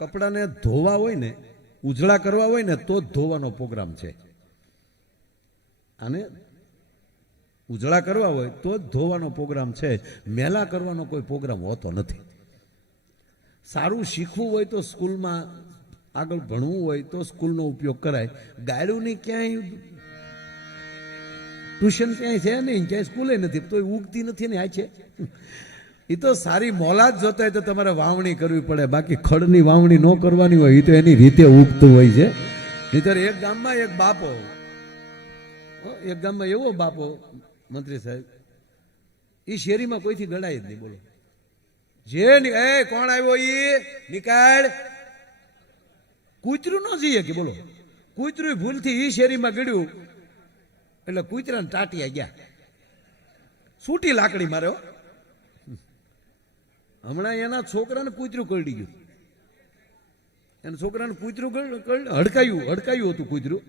કપડાને ધોવા હોય ને, ઉજળા કરવા હોય ને તો જ ધોવાનો પ્રોગ્રામ છે. આને ઉજળા કરવા હોય તો જ ધોવાનો પ્રોગ્રામ છે, મેલા કરવાનો કોઈ પ્રોગ્રામ હોતો નથી. સારું શીખવું હોય તો સ્કૂલમાં આગળ ભણવું હોય તો સ્કૂલનો ઉપયોગ કરાય. ગાયડુની ક્યાંય ટ્યુશન ક્યાંય છે નહીં, ક્યાંય સ્કૂલે નથી, તો ઉગતી નથી ને. આ છે એ તો સારી મોલાદ જોતા હોય તો તમારે વાવણી કરવી પડે, બાકી ખડની વાવણી ન કરવાની હોય, એ તો એની રીતે ઉગતું હોય છે. નહીંતર એક ગામમાં એવો બાપો મંત્રી સાહેબ, એ શેરીમાં કોઈથી ગળાય જ નહીં. બોલો, જે એ કોણ આવ્યો ઈ નિકાળ, કૂતરું ન જઈએ કે બોલો, કૂતરું ભૂલથી ઈ શેરીમાં ગળ્યું એટલે કૂતરાને ટાટિયા ગયા, સૂટી લાકડી માર્યો. હમણાં એના છોકરાને કૂતરું કરડી ગયું, એના છોકરાને કૂતરું હડકાયું હતું કૂતરું.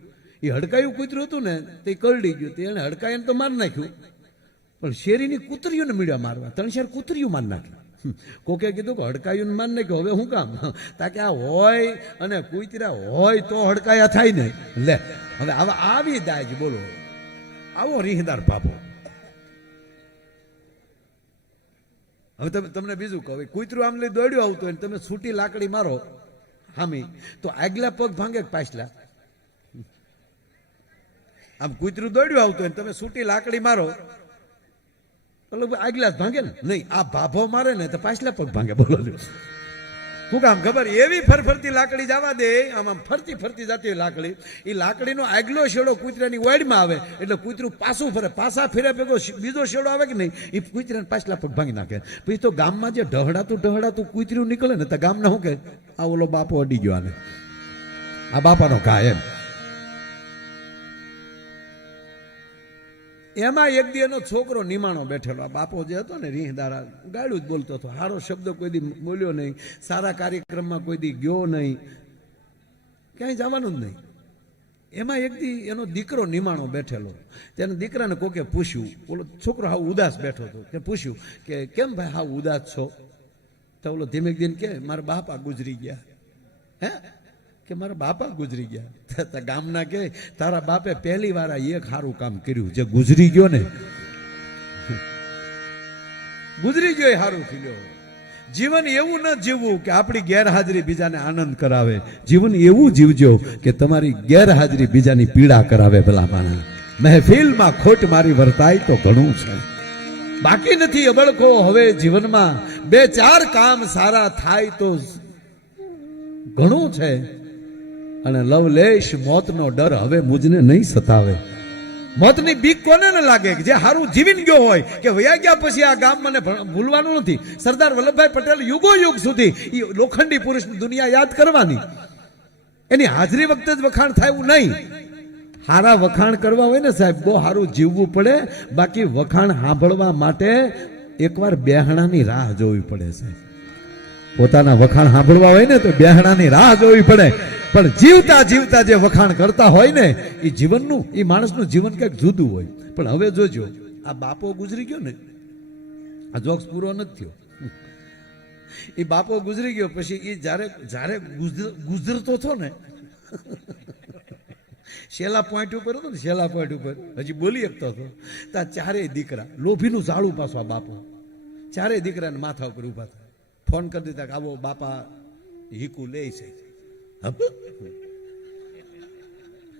એ હડકાયું કૂતરું હતું ને તે કરડી ગયું, તે એને હડકાઈને તો મારી નાખ્યું, પણ શેરીની કૂતરીઓને મીડ્યા મારવા, 3-4 કૂતરીઓ મારી નાખી. કોકે કીધું કે હડકાયું માન નાખ્યો, હવે શું કામ? તાકે આ હોય અને કૂતરા હોય તો હડકાયા થાય ને. લે હવે આવા આવી દાજ, બોલો, આવો રીહદાર બાપો. હવે તમને બીજું કહો, કૂતરું આમ લઈ દોડ્યું આવતું હોય તમે છૂટી લાકડી મારો હામી, તો આગલા પગ ભાંગે પાછલા? આમ કૂતરું દોડ્યું આવતું હોય તમે છૂટી લાકડી મારો આગલા જ ભાંગે ને? નહીં, આ ભાભો મારે ને તો પાછલા પગ ભાંગે. બોલો શું કામ ખબર? એવી ફરફરતી લાકડી જવા દે, આમ ફરતી ફરતી જતી લાકડી, એ લાકડીનો આગલો શેડો કૂતરાની વાડમાં આવે એટલે કૂતરું પાછું ફરે, પાછા ફેરે ભેગો બીજો શેડો આવે કે નહીં, એ કૂતરાને પાછલા પગ ભાંગી નાખે. પછી તો ગામમાં જે ઢહડાતું કૂતરું નીકળે ને તો ગામના શું કે, આ ઓલો બાપો અડી ગયો, આને આ બાપાનો ઘા. એમાં એક દી એનો છોકરો નિમાણો બેઠેલો, આ બાપો જે હતો ને રીહદારા, ગાડું જ બોલતો હતો, સારો શબ્દ કોઈ દી બોલ્યો નહીં, સારા કાર્યક્રમમાં કોઈ દી ગયો નહીં, ક્યાંય જવાનું જ નહીં. એમાં એક દી એનો દીકરો નિમાણો બેઠેલો, તેના દીકરાને કોકે પૂછ્યું, ઓલો છોકરો હાવ ઉદાસ બેઠો હતો, તે પૂછ્યું કે કેમ ભાઈ હાવ ઉદાસ છો? તો ઓલો ધીમે ધીમે કે મારા બાપા ગુજરી ગયા. હે કે મારા બાપા ગુજરી ગયા? ગામના કે તારા બાપે પહેલી વાર એક સારું કામ કર્યું, જે ગુજરી ગયો ને, ગુજરી ગયો એ સારું થયું. જીવન એવું ન જીવવું કે આપણી ગેરહાજરી બીજાને આનંદ કરાવે, જીવન એવું જીવજો કે તમારી ગેરહાજરી બીજાની પીડા કરાવે. ભલા માણા, મહેફિલમાં ખોટ મારી વર્તાય તો ઘણું છે, બાકી નથી અબળકો હવે જીવનમાં. 2-4 કામ સારા થાય તો ઘણું છે, અને લવલેશ મોતનો ડર હવે મુજને નહીં સતાવે. મોતની બીક કોને ન લાગે કે જે હારું જીવીને ગયો હોય, કે વયા ગયા પછી આ ગામ મને ભૂલવાનું નથી. સરદાર વલ્લભભાઈ પટેલ યુગો યુગ સુધી એ લોખંડી પુરુષની દુનિયા યાદ કરવાની, એની હાજરી વખતે જ વખાણ થાય એવું નહીં. હારા વખાણ કરવા હોય ને સાહેબ, બહુ સારું જીવવું પડે, બાકી વખાણ સાંભળવા માટે એકવાર બેહણાની રાહ જોવી પડે છે. પોતાના વખાણ સાંભળવા હોય ને તો બેહણાની રાહ જોવી પડે, પણ જીવતા જીવતા જે વખાણ કરતા હોય ને એ જીવનનું, એ માણસનું જીવન કંઈક જુદું હોય. પણ હવે જોજો, આ બાપો ગુજરી ગયો ને, આ જોક્સ પૂરો નથી થયો. એ બાપો ગુજરી ગયો પછી એ જ્યારે ગુજરતો હતો ને, છેલ્લા પોઈન્ટ ઉપર હતો ને, છેલ્લા પોઈન્ટ ઉપર હજી બોલી શકતો હતો, ત્યાં 4 દીકરા, લોભીનું ઝાડું પાછો આ બાપો, 4 દીકરાને માથા ઉપર ઉભા હતા. ફોન કરી દીધા કે આવો બાપા હીકુ લે છે.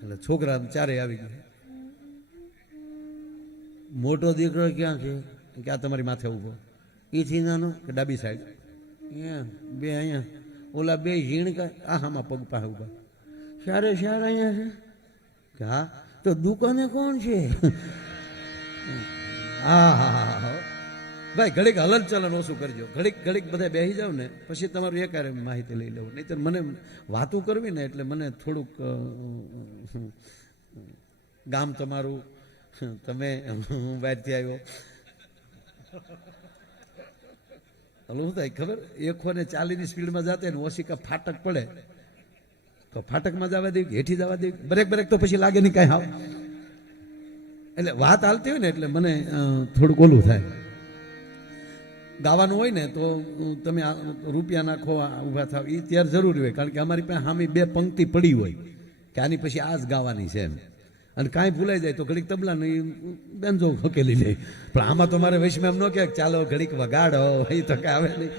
એટલે છોકરા 4 આવી ગયા. મોટો દીકરો ક્યાં છે કે આ તમારી માથે ઉભો, એથી નાનો કે ડાબી સાઈડ, અહીંયા 2 અહીંયા, ઓલા 2 ઝીણકા આમાં પગ પાસે ઉભા. શારે અહીંયા છે કે હા, તો દુકાને કોણ છે? હા ભાઈ, ઘડીક હલન ચલન ઓછું કરજો, ઘડીક બધા બેસી જાવ ને પછી તમારું એકારે માહિતી લઈ લઉં. નહીં તો મને વાતું કરવી ને એટલે મને થોડુંક ગામ તમારું, તમે, હું બહારથી આવ્યો, હલો શું થાય ખબર? 140ની સ્પીડમાં જતા ને ઓશિકા ફાટક પડે તો ફાટકમાં જવા દે, હેઠી જવા દે, બ્રેક તો પછી લાગે નહીં કાંઈ. હાવ એટલે વાત હાલતી હોય ને એટલે મને થોડુંક ઓલું થાય. ગાવાનું હોય ને તો તમે રૂપિયા નાખો ઊભા થાવ એ ત્યારે જરૂરી હોય, કારણ કે અમારી પાસે સામે બે પંક્તિ પડી હોય કે આની પછી આ જ ગાવાની છે એમ, અને કાંઈ ભૂલાઈ જાય તો ઘડીક તબલાને બેન્જો હકેલી લે. પણ આમાં તો મારે વૈષ્ણવ એમ ન કહે ચાલો ઘડીક વગાડો, એ તો કાંઈ આવે નહીં.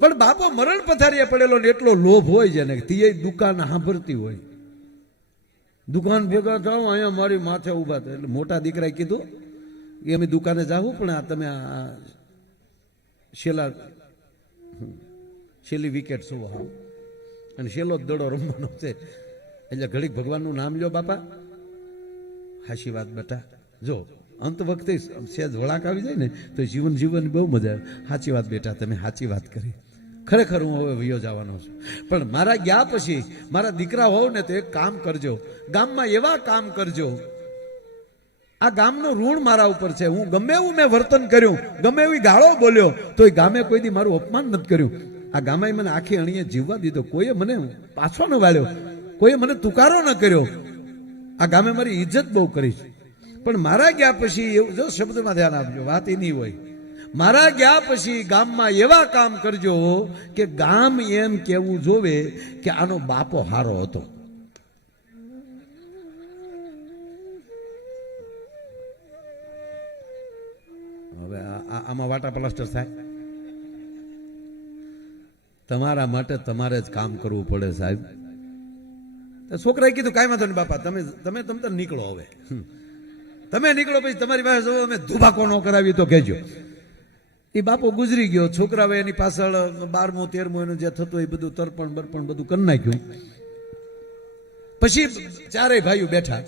પણ બાપો મરણ પથારીએ પડેલો ને એટલો લોભ હોય છે ને તે દુકાન સાંભળતી હોય, દુકાન ભેગા થાવ અહીંયા મારી માથે ઊભા થાય. એટલે મોટા દીકરાએ કીધું કે અમે દુકાને જાવું, પણ આ તમે આ છેલ્લી વિકેટ શું હા અને છેલ્લો જ દડો રમવાનો છે, એટલે ઘડીક ભગવાનનું નામ લ્યો બાપા. હાશી વાત બેટા, જો અંત વખતે સહેજ વળાક આવી જાય ને તો જીવન જીવવાની બહુ મજા આવે. સાચી વાત બેટા, તમે સાચી વાત કરી, ખરેખર હું હવે વયો જવાનો છું, પણ મારા ગયા પછી મારા દીકરા હોવ ને તો એક કામ કરજો, ગામમાં એવા કામ કરજો, આ ગામનું ઋણ મારા ઉપર છે. હું ગમે એવું મેં વર્તન કર્યું, ગમે એવી ગાળો બોલ્યો તો એ ગામે કોઈ દી મારું અપમાન નથી કર્યું. આ ગામે મને આખી અણીએ જીવવા દીધો, કોઈએ મને પાછો ન વાળ્યો, કોઈએ મને તુકારો ન કર્યો. આ ગામે મારી ઇજ્જત બહુ કરી છે. પણ મારા ગયા પછી એવું, જો શબ્દમાં ધ્યાન આપજો, વાત એ નહીં હોય, મારા ગયા પછી ગામમાં એવા કામ કરજો કે ગામ એમ કેવું જોવે કે આનો બાપો હારો હતો. હવે આમાં વાટા પ્લાસ્ટર થાય, તમારા માટે તમારે જ કામ કરવું પડે સાહેબ. છોકરાએ કીધું કાંઈ વાંધો નહીં બાપા, તમે નીકળો, હવે તમે નીકળો, પછી તમારી પાસે અમે ધુબાકો ન કરાવી તો કહેજો. એ બાપો ગુજરી ગયો, છોકરાએ એની પાછળ 12મું 13મું એનું જે થતું એ બધું તર્પણ બર્પણ બધું કરી નાખ્યું. પછી ચારેય ભાઈઓ બેઠા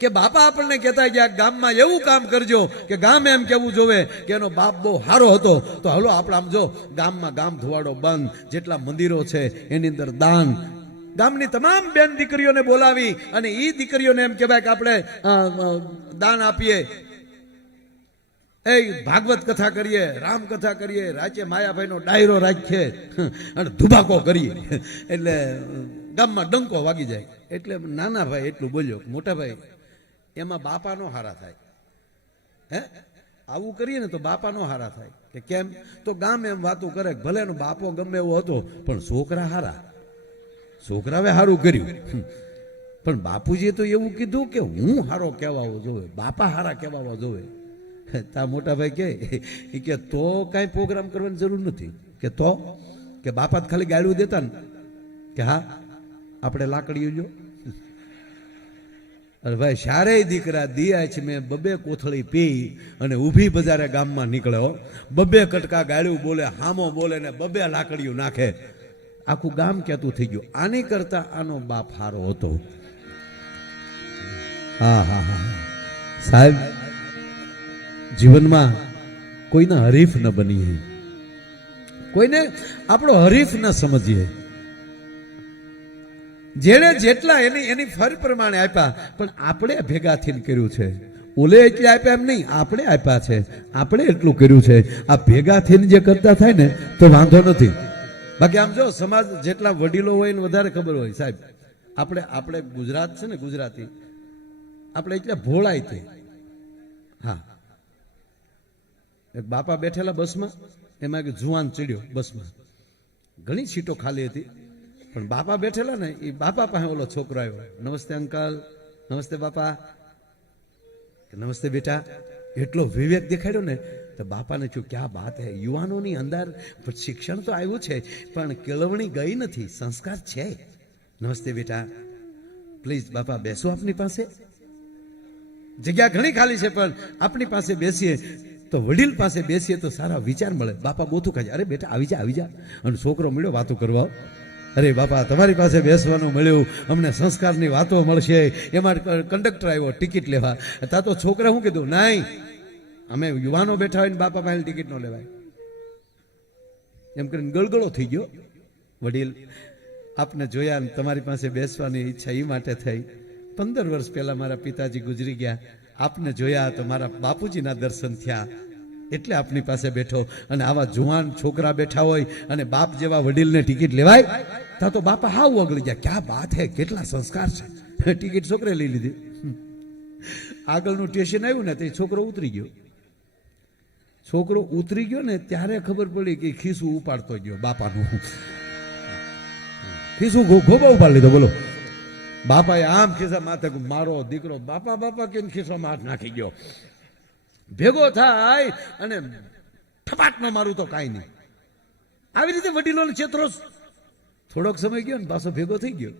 કે બાપા આપણને કહેતા ગયા ગામમાં એવું કામ કરજો કે ગામ એમ કેવું જોવે કે એનો બાપ બહુ સારો હતો. તો હલો આપણે આમ જો ગામમાં ગામ ધોવાડો બંધ, જેટલા મંદિરો છે એની અંદર દાન, ગામની તમામ બેન દીકરીઓને બોલાવી અને એ દીકરીઓને એમ કહેવાય કે આપણે દાન આપીએ, એ ભાગવત કથા કરીએ, રામ કથા કરીએ, રાચે માયાભાઈનો ડાયરો રાખીએ અને ધુબાકો કરીએ, એટલે ગામમાં ડંકો વાગી જાય. એટલે નાના ભાઈ એટલું બોલ્યો, મોટા ભાઈ એમાં બાપાનો હારા થાય, હે આવું કરીએ ને તો બાપાનો હારા થાય. કે કેમ? તો ગામ એમ વાતો કરે ભલે એનો બાપો ગમે એવો હતો પણ છોકરા હારા, છોકરાએ સારું કર્યું. પણ બાપુજીએ તો એવું કીધું કે હું હારો કહેવાવો જોવે, બાપા હારા કહેવાવા જોવે. તા મોટા ભાઈ કે તો કાંઈ પ્રોગ્રામ કરવાની જરૂર નથી. કે તો કે બાપા જ ખાલી ગાળું દેતા ને કે હા આપણે લાકડીઓ જો. અરે ભાઈ શારેય દીકરા દિયા છે મેં બબે કોથળી પી અને ઊભી બજારે ગામમાં નીકળ્યો, બબે કટકા ગાળ્યું બોલે, હામો બોલે ને બબે લાકડીઓ નાખે. આખું ગામ કહેતું થઈ ગયું આની કરતા આનો બાપ હારો હતો. હા હા હા સાહેબ, જીવનમાં કોઈના હરીફ ન બનીએ, કોઈને આપણો હરીફ ન સમજીએ. જેણે જેટલા એની ફર પ્રમાણે આપ્યા, પણ આપણે ભેગા થઈને કર્યું છે. ઓલે એટલે આપ્યા એમ નહીં, આપણે આપ્યા છે, આપણે એટલું કર્યું છે. આ ભેગા થઈને જે કરતા થાય ને તો વાંધો નથી. બાકી આમ જો સમાજ જેટલા વડીલો હોય ને વધારે ખબર હોય સાહેબ. આપણે ગુજરાત છે ને, ગુજરાતી આપણે એટલે ભોળાય તે. હા, એક બાપા બેઠેલા બસમાં, એમાં એક જુવાન ચડ્યો બસમાં, ઘણી સીટો ખાલી હતી, પણ બાપા બેઠેલા ને એ બાપા પાસે ઓલો છોકરો આવ્યો, નમસ્તે અંકલ, નમસ્તે બાપા, નમસ્તે બેટા. એટલો વિવેક દેખાડ્યો ને તો બાપાને થયું ક્યાં વાત હે, યુવાનોની અંદર શિક્ષણ તો આવ્યું છે પણ કેળવણી ગઈ નથી, સંસ્કાર છે. નમસ્તે બેટા, પ્લીઝ બાપા બેસો આપની પાસે, જગ્યા ઘણી ખાલી છે પણ આપની પાસે બેસીએ તો વડીલ પાસે બેસીએ તો સારા વિચાર મળે. બાપા બોથું ખાય, અરે બેટા આવી જા આવી જા. અને છોકરો મળ્યો વાતો કરવા, અરે બાપા તમારી પાસે બેસવાનું મળ્યું, અમને સંસ્કારની વાતો મળશે. એમાં કંડક્ટર આવ્યો ટિકિટ લેવા, તા તો છોકરા શું કીધું, નહીં અમે યુવાનો બેઠા હોય ને બાપા પાસે ટિકિટ ન લેવાય. એમ કરીને ગળગળો થઈ ગયો. વડીલ આપને જોયા ને તમારી પાસે બેસવાની ઈચ્છા એ માટે થઈ. 15 વર્ષ પહેલા મારા પિતાજી ગુજરી ગયા, આપને જોયા તો મારા બાપુજીના દર્શન થયા, એટલે આપની પાસે બેઠો. અને આવા જુવાન છોકરા બેઠા હોય અને બાપ જેવા વડીલને ટિકિટ લેવાય, તા તો બાપા હાવ ઓગળી ગયા, ક્યાં વાત હે, કેટલા સંસ્કાર છે. ટિકિટ છોકરે લઈ લીધી. આગળનું સ્ટેશન આવ્યું ને તે છોકરો ઉતરી ગયો. છોકરો ઉતરી ગયો ને ત્યારે ખબર પડી કે ખીસું ઉપાડતો ગયો બાપાનું. ખીસું ગોબા ઉપાડી લીધો. બોલો, બાપાએ આમ ખિસ્સા માથે મારો દીકરો બાપા બાપા કેમ ખિસ્સામાં હાથ નાખી ગયો. ભેગો થાય અને ઠપાટ ન મારું તો કાંઈ નહીં. આવી રીતે વડીલોને છેતરો. થોડોક સમય ગયો ને પાછો ભેગો થઈ ગયો.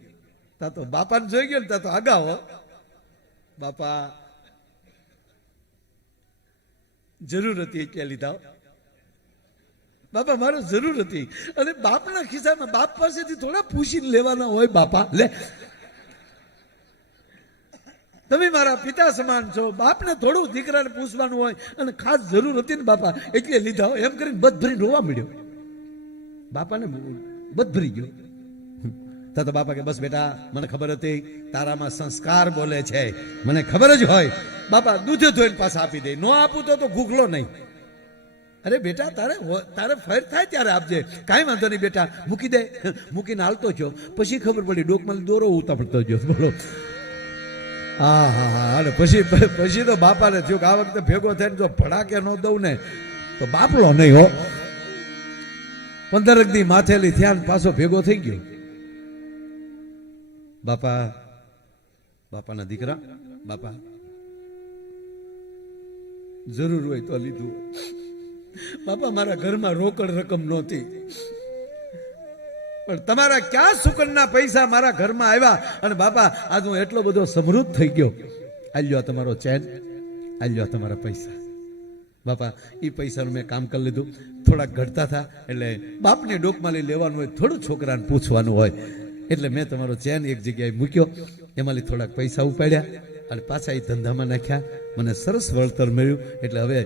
તા તો બાપાને જોઈ ગયો ને તા તો આગાવો, બાપા જરૂર હતી એટલે લીધા. બાપા મારો જરૂર હતી. અને બાપના ખિસ્સામાં બાપ પાસેથી થોડા પૂછીને લેવાના હોય. બાપા લે, તમે મારા પિતા સમાન છો, બાપને થોડું દીકરાને પૂછવાનું હોય. અને ખાસ જરૂર હતી ને બાપા એટલે લીધા. એમ કરીને બધ ભરી રોવા મળ્યો. બાપાને બધ ભરી ગયો. તો બાપા કે બસ બેટા, મને ખબર હતી તારામાં સંસ્કાર બોલે છે, મને ખબર જ હોય. બાપા દૂધે ધોઈને પાછા આપી દે. નો આપું તો ભૂખલો નહીં. અરે બેટા, તારે ફેર થાય ત્યારે આપજે, કાંઈ વાંધો નહીં બેટા, મૂકી દે. મૂકીને હાલતો છો. પછી ખબર પડી ડોકમાં દોરો ઉતાપડતો ગયો. બોલો, હા હા હા. અને પછી તો બાપાને થયું કે આ વખતે ભેગો થઈને જો ભડાકે ન દઉં ને તો બાપલો નહીં હો. 15 દી માથેલી થયા પાછો ભેગો થઈ ગયો. બાપાના દીકરા, બાપા જરૂર હોય તો લીધું. બાપા મારા ઘરમાં રોકડ રકમ નહોતી, પણ તમારા ક્યાં સુકનના પૈસા મારા ઘરમાં આવ્યા. અને બાપા આજ હું એટલો બધો સમૃદ્ધ થઈ ગયો. આલ્યો તમારો ચેન, આલ્યો તમારા પૈસા. બાપા એ પૈસાનું મેં કામ કરી લીધું. થોડાક ઘટતા હતા એટલે બાપની ડોકમાં લઈ લેવાનું હોય, થોડું છોકરાને પૂછવાનું હોય. એટલે મેં તમારો ચેન એક જગ્યાએ મૂક્યો, એમાંથી થોડાક પૈસા ઉપાડ્યા અને પાછા એ ધંધામાં નાખ્યા. મને સરસ વળતર મળ્યું. એટલે હવે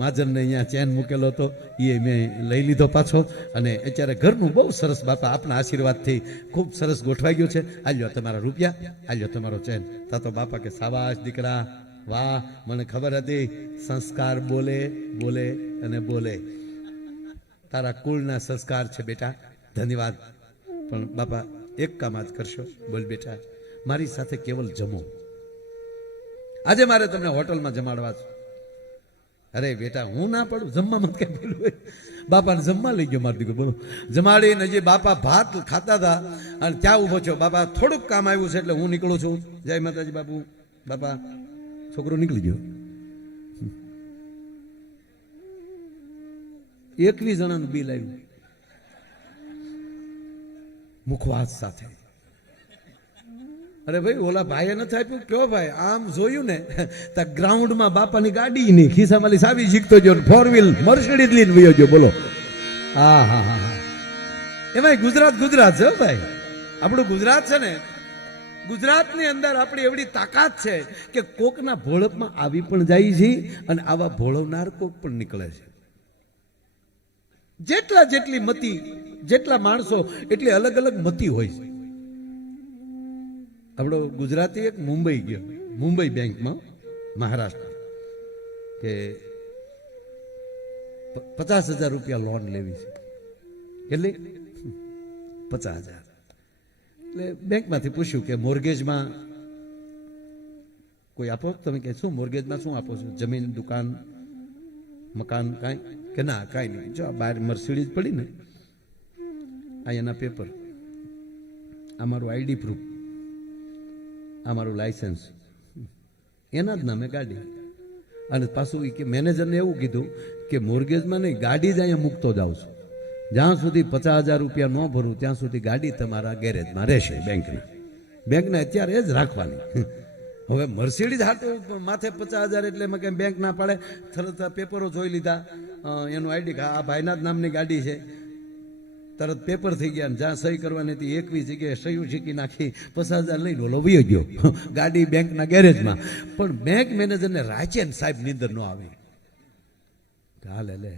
માજરને અહીંયા ચેન મૂકેલો હતો એ મેં લઈ લીધો પાછો. અને અત્યારે ઘરનું બહુ સરસ બાપા આપના આશીર્વાદથી ખૂબ સરસ ગોઠવાઈ ગયું છે. આલ્યો તમારા રૂપિયા, આલ્યો તમારો ચેન. તા તો બાપા કે શાબાશ દીકરા, વાહ, મને ખબર હતી સંસ્કાર બોલે બોલે અને બોલે. તારા કુળના સંસ્કાર છે બેટા, ધન્યવાદ. પણ બાપા એક કામ આજ કરશો. બોલ બેટા, મારી સાથે કેવલ જમો. આજે મારે તમને હોટલમાં જમાડવા છે. અરે બેટા હું ના પડું, જમવામાં કઈ બોલું હોય. બાપાને જમવા લઈ ગયો મારો દીકરો. બોલો, જમાડીને જે બાપા ભાત ખાતા હતા અને ત્યાં ઉભો છો. બાપા થોડુંક કામ આવ્યું છે એટલે હું નીકળું છું. જય માતાજી બાપુ. બાપા છોકરો નીકળી ગયો. 21 જણાનું બિલ આવ્યું મુખવાસ સાથે. અરે ભાઈ ઓલા ભાઈએ નથી આપ્યું. કયો ભાઈ? આમ જોયું ને તો ગ્રાઉન્ડમાં બાપાની ગાડી નહીં, ખિસ્સામાં સાવી શીખતો ગયો, 4 વ્હીલ મર્સિડીઝ લઈને વયો ગયો. બોલો, હા હા હા હા. એમાં ગુજરાત છે ભાઈ. આપણું ગુજરાત છે ને, ગુજરાતની અંદર આપણી એવડી તાકાત છે કે કોકના ભોળપમાં આવી પણ જાય છે અને આવા ભોળવનાર કોક પણ નીકળે છે. જેટલી મતી, જેટલા માણસો એટલી અલગ અલગ મતી હોય છે. આપણો ગુજરાતી એક મુંબઈ ગયો, મુંબઈ બેંકમાં મહારાષ્ટ્ર, કે 50,000 રૂપિયા લોન લેવી છે. કેટલી? 50,000. એટલે બેંકમાંથી પૂછ્યું કે મોર્ગેજમાં કોઈ આપો? તમે કહે શું મોર્ગેજમાં શું આપો છો? જમીન, દુકાન, મકાન કાંઈ? કે ના કાંઈ નહીં. જો બહાર મર્સિડીઝ પડી ને, આ એના પેપર, આ મારું આઈડી પ્રૂફ, આ મારું લાયસન્સ, એના જ નામે ગાડી. અને પાછું કે મેનેજરને એવું કીધું કે મોર્ગેજમાં નહીં, ગાડી જ અહીંયા મૂકતો જાઉં છું. જ્યાં સુધી 50,000 રૂપિયા ન ભરું ત્યાં સુધી ગાડી તમારા ગેરેજમાં રહેશે બેંકને અત્યારે જ રાખવાની. હવે મર્સિડીઝ હાટું માથે 50,000 એટલે એમાં કંઈ બેંક ના પાડે. તરત પેપરો જોઈ લીધા, એનું આઈડી, આ ભાઈના જ નામની ગાડી છે. તરત પેપર થઈ ગયા. જ્યાં સહી કરવાની હતી 21 જગ્યાએ સહી શીખી નાખી. 50,000 લઈને ઓલો વયો ગયો ગાડી બેંકના ગેરેજમાં. પણ બેંક મેનેજરને રાચે સાહેબ નીંદર ન આવે. હાલે લે,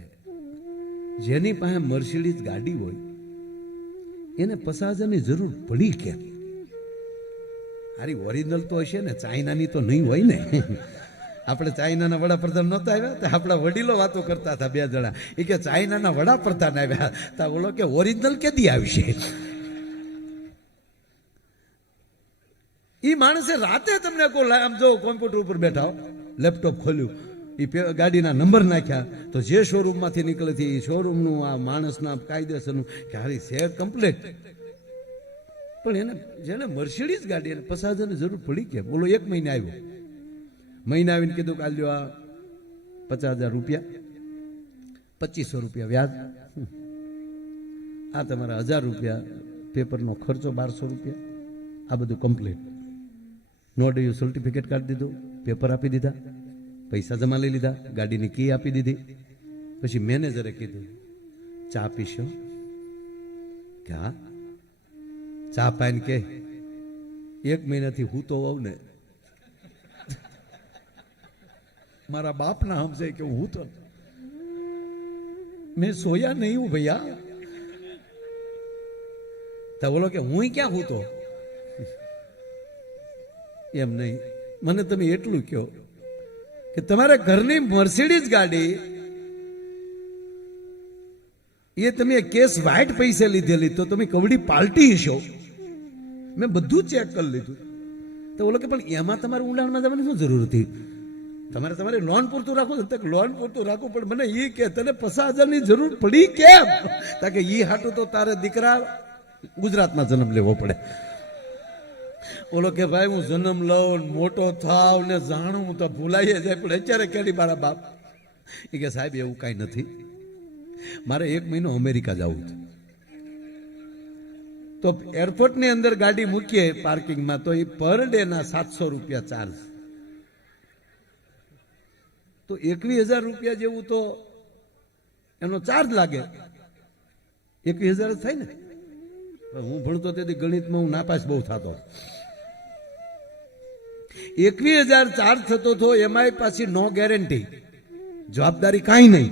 જેની પાસે મર્સિડીઝ ગાડી હોય એને 50,000ની જરૂર પડી કેમ? હારી ઓરિજિનલ તો હશે ને, ચાઇનાની તો નહીં હોય ને. આપણે ચાઇનાના વડાપ્રધાન નહોતા આવ્યા તો આપણા વડીલો વાતો કરતા હતા 2 જણા. એ કે ચાઇનાના વડાપ્રધાન આવ્યા તા, બોલો કે ઓરિજિનલ કેદી આવશે? એ માણસે રાતે તમને આમ જો કોમ્પ્યુટર ઉપર બેઠા હો, લેપટોપ ખોલ્યું, ગાડીના નંબર નાખ્યા તો જે શોરૂમમાંથી નીકળે છે એ શોરૂમનું આ માણસના કાયદેસરનું કે હારી છે કમ્પ્લેટ. પણ એને જેને મર્સિડીઝ ગાડી એને 50,000ની જરૂર પડી કે બોલો 1 મહિને આવ્યો. મહિને આવીને કીધું કે આલ્યો આ 50,000 રૂપિયા, 2500 રૂપિયા વ્યાજ, આ તમારા 1000 રૂપિયા પેપરનો ખર્ચો, 1200 રૂપિયા, આ બધું કમ્પ્લીટ. નો ડ્યુ સર્ટિફિકેટ કાઢી દીધું, પેપર આપી દીધા, પૈસા જમા લઈ લીધા, ગાડીની કી આપી દીધી. પછી મેનેજરે કીધું ચા પીશો કે હા. ચા પાઈને કે 1 મહિનાથી હું તો હોઉં ને મારા બાપના સમજે કે હું તો મેં સોયા નહીં હું ભૈયા. તો બોલો કે હું ક્યાં હું તો એમ નહીં. મને તમે એટલું કહો કે તમારા ઘરની મર્સિડીઝ ગાડી એ તમે કેસ વ્હાઈટ પૈસે લીધેલી તો તમે કવડી પાલટી હશો. મેં બધું ચેક કરી લીધું. તો બોલો કે પણ એમાં તમારે ઊંડાણમાં જવાની શું જરૂર હતી? તમારી લોન પૂરતું રાખો, લોન પૂરતું રાખો, પણ મને એ કે તને 50,000ની જરૂર પડી કેમ? તાકે ઈ હાટું તો તારે દીકરા ગુજરાતમાં જન્મ લેવો પડે. ઓલો કે ભાઈ હું જન્મ લઉં મોટો થાવ ને જાણું તો ભૂલાઈ જાય, પણ અત્યારે કેડી મારા બાપ એ કે સાહેબ એવું કાંઈ નથી, મારે 1 મહિનો અમેરિકા જવું છે. તો એરપોર્ટની અંદર ગાડી મૂકીએ પાર્કિંગમાં તો એ પર ડે ના 700 રૂપિયા ચાર્જ, તો 21,000 રૂપિયા જેવું તો એનો ચાર્જ લાગે. 21,000 જ થાય ને. હું ભણતો તેથી ગણિતમાં હું નાપાસ બહુ થતો. 21,000 ચાર્જ થતો હતો. એમાંય પાછી નો ગેરંટી, જવાબદારી કાંઈ નહીં.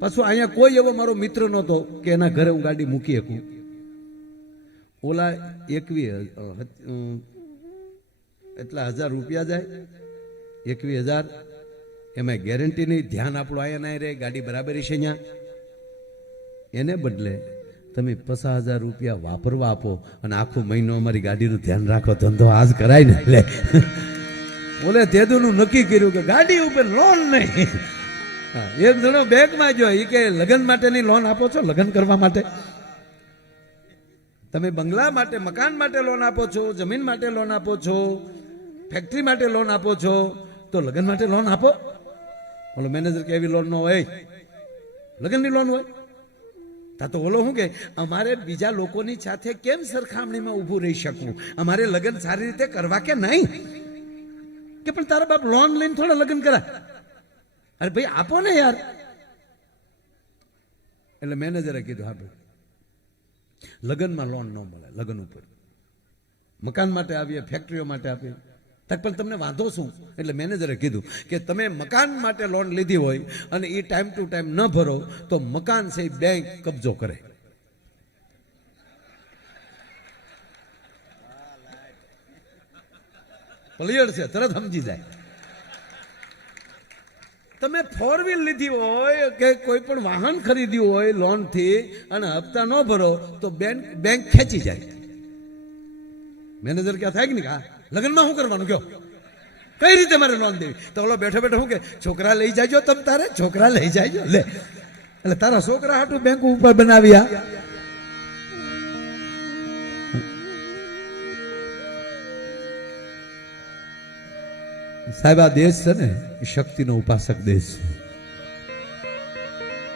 પાછું અહીંયા કોઈ એવો મારો મિત્ર નહોતો કે એના ઘરે હું ગાડી મૂકી શકું. ઓલા 21 એટલા 1000 રૂપિયા જાય, 21,000 એમાં ગેરંટી નહીં. ધ્યાન આપણું અહીંયા ના રહે, ગાડી બરાબર છે અહીંયા. એને બદલે તમે 50,000 રૂપિયા વાપરવા આપો અને આખો મહિનો અમારી ગાડીનું ધ્યાન રાખો, ધંધો આજ કરાય ને. એટલે બોલે તેદુનું નક્કી કર્યું કે ગાડી ઉપર લોન નહીં. એક જણો બેંકમાં જો એ કે લગ્ન માટેની લોન આપો છો? લગ્ન કરવા માટે તમે બંગલા માટે, મકાન માટે લોન આપો છો, જમીન માટે લોન આપો છો, ફેક્ટરી માટે લોન આપો છો, તો લગ્ન માટે લોન આપો. ઓલો મેનેજર કે એવી લોન ન હોય, લગ્નની લોન હોય. તા તો ઓલો શું કે અમારે બીજા લોકોની સાથે કેમ સરખામણીમાં ઊભું રહી શકવું, અમારે લગ્ન સારી રીતે કરવા કે નહીં? કે પણ તારા બાપ લોન લઈને થોડા લગ્ન કરા? અરે ભાઈ આપો ને યાર. એટલે મેનેજરે કીધું હા ભાઈ લગ્નમાં લોન ન મળે, લગ્ન ઉપર મકાન માટે આવીએ, ફેક્ટરીઓ માટે આપીએ. પણ તમને વાંધો શું? એટલે મેનેજરે કીધું કે તમે મકાન માટે લોન લીધી હોય અને એ ટાઈમ ટુ ટાઈમ ન ભરો તો મકાન છે બેંક કબજો કરે. ક્લિયર છે, તરત સમજી જાય. તમે 4 વ્હીલ લીધી હોય કે કોઈ પણ વાહન ખરીદ્યું હોય લોન થી અને હપ્તા ન ભરો તો બેંક ખેંચી જાય. મેનેજર ક્યાં થાય કે નહીં? લગ્નમાં શું કરવાનું કયો? કઈ રીતે મારે લોન દેવી? તો ઓલો બેઠો બેઠો શું કે છોકરા લઈ જાયજો, તમ તારે છોકરા લઈ જાયજો. લે એટલે તારા છોકરા હાટું બેંક ઉપર બનાવ્યા. સાહેબ આ દેશ છે ને શક્તિનો ઉપાસક દેશ છે.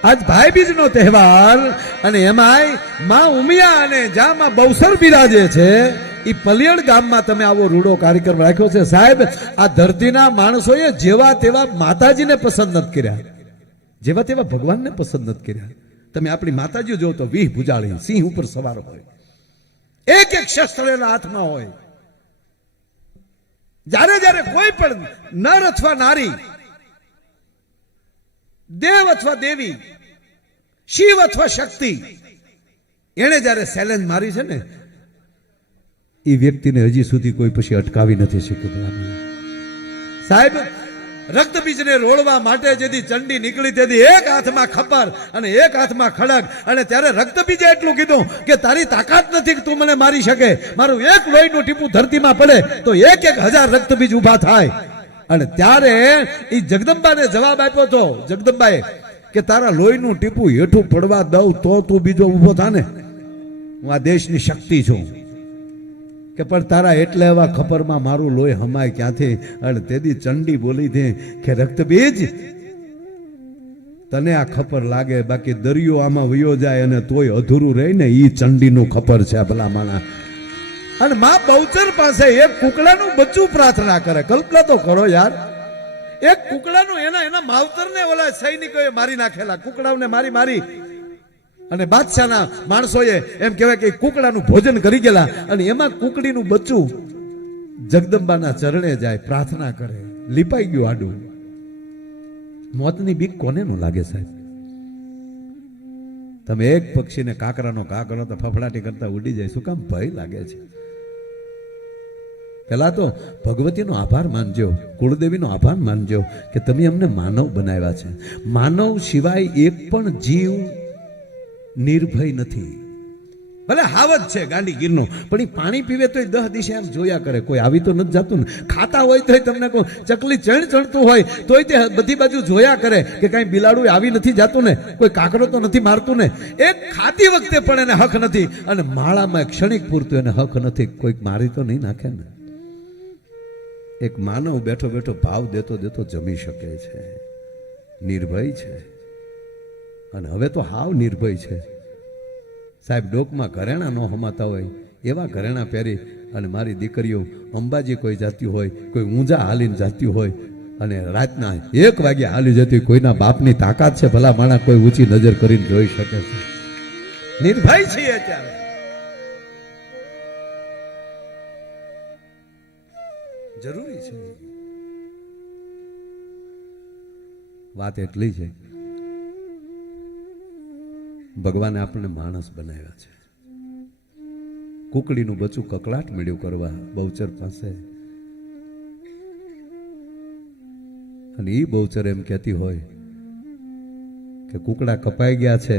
આજ ભાઈબીજ નો તહેવાર અને એમાંય માં ઉમિયા અને જ્યાં માં બહુસર બિરાજે છે એ પલિયડ ગામમાં તમે આવો રૂડો કાર્યક્રમ રાખ્યો છે. સાહેબ આ ધરતીના માણસોએ જેવા તેવા માતાજીને પસંદ નથી કર્યા, જેવા તેવા ભગવાનને પસંદ નથી કર્યા. તમે આપણી માતાજીઓ જો તો 20 ભુજાળી સિંહ ઉપર સવાર હોય, એક એક શસ્ત્ર એના હાથમાં હોય. જ્યારે જ્યારે કોઈ પણ નર અથવા નારી, દેવ અથવા દેવી, શિવ અથવા શક્તિ, એને જ્યારે ચેલેન્જ મારી છે ને એ વ્યક્તિને હજી સુધી કોઈ પછી અટકાવી નથી શક્યું. સાહેબ રક્તબીજને રોળવા માટે જેથી ચંડી નીકળી તેથી એક હાથમાં ખપર અને એક હાથમાં ખડગ, અને ત્યારે રક્તબીજે એટલું કીધું કે તારી તાકાત નથી કે તું મને મારી શકે. મારું એક લોહીનું ટીપું ધરતીમાં પડે તો 1,000 રક્તબીજ ઉભા થાય. અને ત્યારે એ જગદંબાને જવાબ આપ્યો હતો જગદંબાએ કે તારા લોહીનું ટીપું હેઠું પડવા દઉં તો તું બીજો ઊભો થા ને, હું આ દેશની શક્તિ છું. કે પણ તારા એટલે એવા ખપરમાં મારું લોહી હમાય ક્યાંથી? અને તેદી ચંડી બોલી દે કે રક્તબીજ તને આ ખપર લાગે, બાકી દરિયો આમાં વયો જાય અને તોય અધૂરું રહે ને, ઈ ચંડીનું ખપર છે ભલા માણા. અને માં બહુચર પાસે એક કુકડાનું બચ્ચું પ્રાર્થના કરે. કલ્પના તો કરો યાર, એક કુકડાનું એના માવતરને ઓલા સૈનિકોએ મારી નાખેલા, કુકડાઓને મારી અને બાદશાહના માણસોએ એમ કહેવાય કે કુકડાનું ભોજન કરી ગયેલા. અને એમાં કુકડીનું બચ્ચું જગદંબાના ચરણે જાય, પ્રાર્થના કરે, લીપાઈ ગયું આડું. મોતની બીક કોને નો લાગે સાહેબ? તમે એક પક્ષીને કાકરાનો કા કરો તો ફફડાટી કરતા ઉડી જાય. શું કામ? ભય લાગે છે. પેલા તો ભગવતીનો આભાર માનજો, કુળદેવીનો આભાર માનજો કે તમે અમને માનવ બનાવ્યા છે. માનવ સિવાય એક પણ જીવ નિર્ભય નથી. ભલે હાવજ છે ગાંડી ગીરનો, પણ એ પાણી પીવે તો 10 દિશે એમ જોયા કરે. કોઈ આવી તો નથી જતું ને. ખાતા હોય તો તમને કોઈ ચકલી ચણતું હોય તોય તે બધી બાજુ જોયા કરે કે કઈ બિલાડું આવી નથી જતું ને, કોઈ કાકરો તો નથી મારતું ને. એક ખાતી વખતે પણ એને હક નથી, અને માળામાં ક્ષણિક પૂરતું એને હક નથી. કોઈક મારી તો નહીં નાખે ને. એક માનવ બેઠો બેઠો ભાવ દેતો દેતો જમી શકે છે, નિર્ભય છે. અને હવે તો હાવ નિર્ભય છે સાહેબ. ડોકમાં ઘરેણા ન હમાતા હોય એવા ઘરેણા પહેરી અને મારી દીકરીઓ અંબાજી કોઈ જાતી હોય, કોઈ ઊંઝા હાલીને જાતી હોય, અને રાતના 1 વાગે હાલી જતી. કોઈના બાપની તાકાત છે ભલા માણા કોઈ ઊંચી નજર કરીને જોઈ શકે છે. નિર્ભય છીએ અત્યારે. જરૂરી છે. વાત એટલી છે, ભગવાને આપણને માણસ બનાવ્યા છે. કુકડીનું બચ્ચું કકળાટ મળ્યું કરવા બહુચર પાસે, અને એ બહુચર એમ કહેતી હોય કે કુકડા કપાઈ ગયા છે,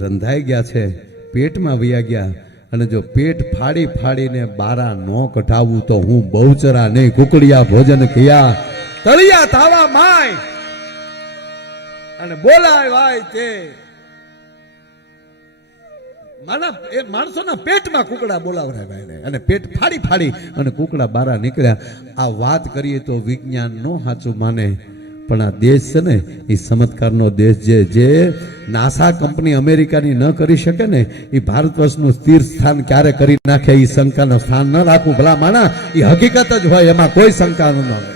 રંધાઈ ગયા છે, પેટમાં વયા ગયા, અને જો પેટ ફાડી ફાડીને બારા ન કઢાવું તો હું બહુચરા નહીં કુકડિયા ભોજન ખિયા તળિયા તાવા માય અને બોલાય વાય તે. માણસોના પેટમાં કુકડા બોલાવરાય અને પેટ ફાડી ફાડી અને કુકડા બારા નીકળ્યા. આ વાત કરીએ તો વિજ્ઞાન નો સાચું માને, પણ આ દેશ છે ને એ ચમત્કારનો દેશ છે. જે નાસા કંપની અમેરિકાની ન કરી શકે ને, એ ભારત વર્ષનું સ્થિર સ્થાન ક્યારે કરી નાખે એ શંકાનું સ્થાન ન રાખવું ભલા માણા. એ હકીકત જ હોય, એમાં કોઈ શંકા ન હોય.